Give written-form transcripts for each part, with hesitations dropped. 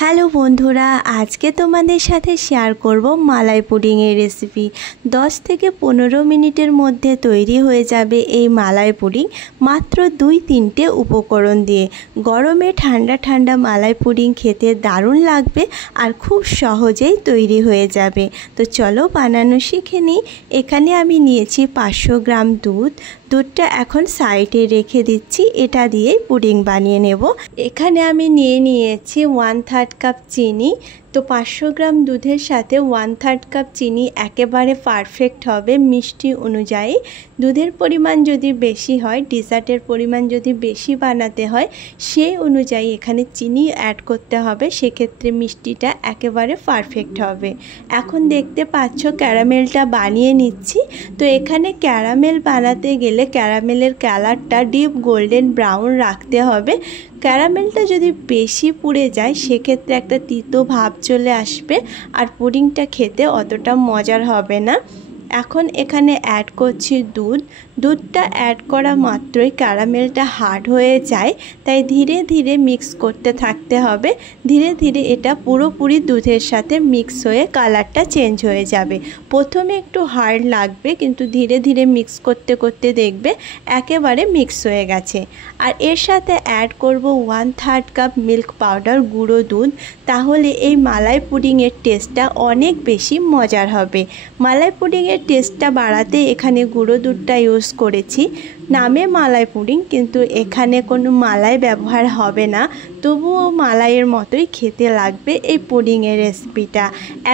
Hello বন্ধুরা, আজকে তোমাদের সাথে শেয়ার করব মালাই পুডিংয়ের রেসিপি। 10 থেকে 15 মিনিটের মধ্যে তৈরি হয়ে যাবে এই মালাই পুডিং, মাত্র 2-3টে উপকরণ দিয়ে। গরমে ঠান্ডা ঠান্ডা মালাই পুডিং খেতে দারুণ লাগবে আর খুব সহজেই তৈরি হয়ে যাবে। তো চলো বানানো শিখে নিই। এখানে আমি নিয়েছি 500 গ্রাম দুধটা এখন সাইডে রেখে দিচ্ছি, এটা দিয়েই পুডিং বানিয়ে নেব। এখানে আমি নিয়েছি 1/3 কাপ চিনি। তো 500 গ্রাম দুধের সাথে 1/3 কাপ চিনি একেবারে পারফেক্ট হবে মিষ্টি অনুযায়ী। দুধের পরিমাণ যদি বেশি হয়, ডেজার্টের পরিমাণ যদি বেশি বানাতে হয়, সেই অনুযায়ী এখানে চিনি অ্যাড করতে হবে, সেক্ষেত্রে মিষ্টিটা একেবারে পারফেক্ট হবে। এখন দেখতে পাচ্ছ ক্যারামেলটা বানিয়ে নিচ্ছি। তো এখানে ক্যারামেল বানাতে গেলে ক্যারামেলের কালারটা ডিপ গোল্ডেন ব্রাউন রাখতে হবে। ক্যারামেলটা যদি বেশি পুড়ে যায় সেক্ষেত্রে একটা তিতো ভাব চলে আসবে আর পুডিংটা খেতে অতটা মজার হবে না। এখন এখানে অ্যাড করছি দুধটা অ্যাড করা মাত্রই ক্যারামেলটা হার্ড হয়ে যায়, তাই ধীরে ধীরে মিক্স করতে থাকতে হবে। ধীরে ধীরে এটা পুরোপুরি দুধের সাথে মিক্স হয়ে কালারটা চেঞ্জ হয়ে যাবে। প্রথমে একটু হার্ড লাগবে, কিন্তু ধীরে ধীরে মিক্স করতে করতে দেখবে একেবারে মিক্স হয়ে গেছে। আর এর সাথে অ্যাড করব 1/3 কাপ মিল্ক পাউডার, গুঁড়ো দুধ। তাহলে এই মালাই পুডিংয়ের টেস্টটা অনেক বেশি মজার হবে। মালাই পুডিংয়ের টেস্টটা বাড়াতে এখানে গুঁড়ো দুধটা ইউজ করেছি। নামে মালাই পুডিং, কিন্তু এখানে কোনো মালাই ব্যবহার হবে না, তবুও মালাইয়ের মতোই খেতে লাগবে এই পুডিংয়ের রেসিপিটা।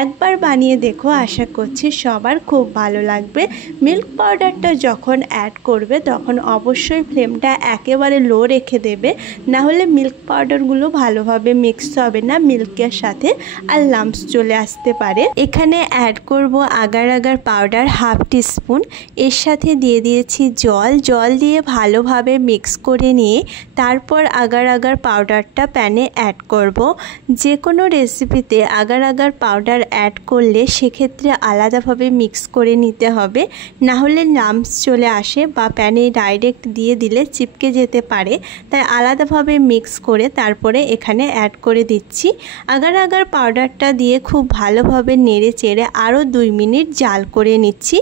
একবার বানিয়ে দেখো, আশা করছি সবার খুব ভালো লাগবে। মিল্ক পাউডারটা যখন অ্যাড করবে তখন অবশ্যই ফ্লেমটা একেবারে লো রেখে দেবে, না হলে মিল্ক পাউডারগুলো ভালোভাবে মিক্স হবে না মিল্কের সাথে, আর লাম্পস চলে আসতে পারে। এখানে অ্যাড করব আগার আগার পাউডার 1/2 টিস্পুন। এর সাথে দিয়ে দিয়েছি জল দিয়ে ভালোভাবে মিক্স করে নিয়ে তারপর আগার আগার পাউডারটা প্যানে অ্যাড করব। যে কোনো রেসিপিতে আগার আগার পাউডার অ্যাড করলে সেক্ষেত্রে আলাদাভাবে মিক্স করে নিতে হবে, না হলে লাম্পস চলে আসে বা প্যানে ডাইরেক্ট দিয়ে দিলে চিপকে যেতে পারে। তাই আলাদাভাবে মিক্স করে তারপরে এখানে অ্যাড করে দিচ্ছি। আগার আগার পাউডারটা দিয়ে খুব ভালোভাবে নেড়ে চেড়ে আরও 2 মিনিট জাল করে নিচ্ছি।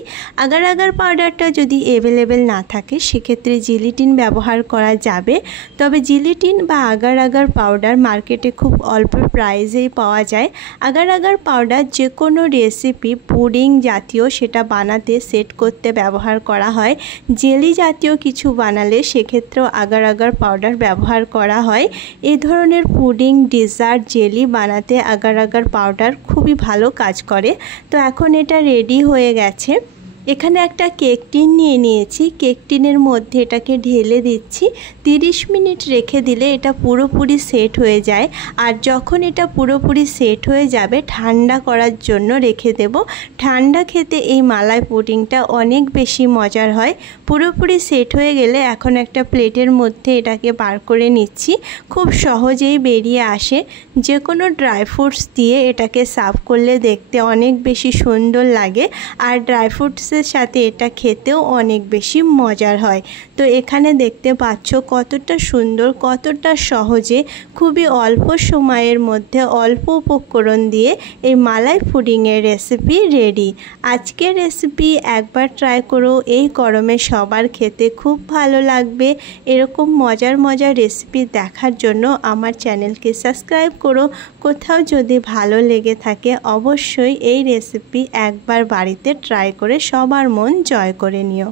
আগার আগার পাউডারটা যদি অ্যাভেলেবেল না থাকে সেক্ষেত্রে জিলিটিন ব্যবহার করা যাবে, তবে জিলিটিন বা আগার আগার পাউডার মার্কেটে খুব অল্প প্রাইসেই পাওয়া যায়। আগার আগার পাউডার যে কোনো রেসিপি পুডিং জাতীয় সেটা বানাতে সেট করতে ব্যবহার করা হয়। জেলি জাতীয় কিছু বানালে সেক্ষেত্রেও আগার আগার পাউডার ব্যবহার করা হয়। এই ধরনের পুডিং, ডেজার্ট, জেলি বানাতে আগার আগার পাউডার খুবই ভালো কাজ করে। তো এখন এটা রেডি হয়ে গেছে। এখানে একটা কেক টিন নিয়েছি, কেক টিনের মধ্যে এটাকে ঢেলে দিচ্ছি। 30 মিনিট রেখে দিলে এটা পুরোপুরি সেট হয়ে যায়। আর যখন এটা পুরোপুরি সেট হয়ে যাবে ঠান্ডা করার জন্য রেখে দেব। ঠান্ডা খেতে এই মালাই পুডিংটা অনেক বেশি মজার হয়। পুরোপুরি সেট হয়ে গেলে এখন একটা প্লেটের মধ্যে এটাকে বার করে নিচ্ছি। খুব সহজেই বেরিয়ে আসে। যে কোনো ড্রাই ফ্রুটস দিয়ে এটাকে সার্ভ করলে দেখতে অনেক বেশি সুন্দর লাগে, আর ড্রাই ফ্রুটস সাথে এটা খেতেও অনেক বেশি মজার হয়। তো এখানে দেখতে পাচ্ছ কতটা সুন্দর, কতটা সহজে, খুবই অল্প সময়ের মধ্যে অল্প উপকরণ দিয়ে এই মালাই পুডিংয়ের রেসিপি রেডি। আজকের রেসিপি একবার ট্রাই করো, এই গরমে সবার খেতে খুব ভালো লাগবে। এরকম মজার মজার রেসিপি দেখার জন্য আমার চ্যানেলকে সাবস্ক্রাইব করো। কোথাও যদি ভালো লেগে থাকে অবশ্যই এই রেসিপি একবার বাড়িতে ট্রাই করে সবার মন জয় করে নিও।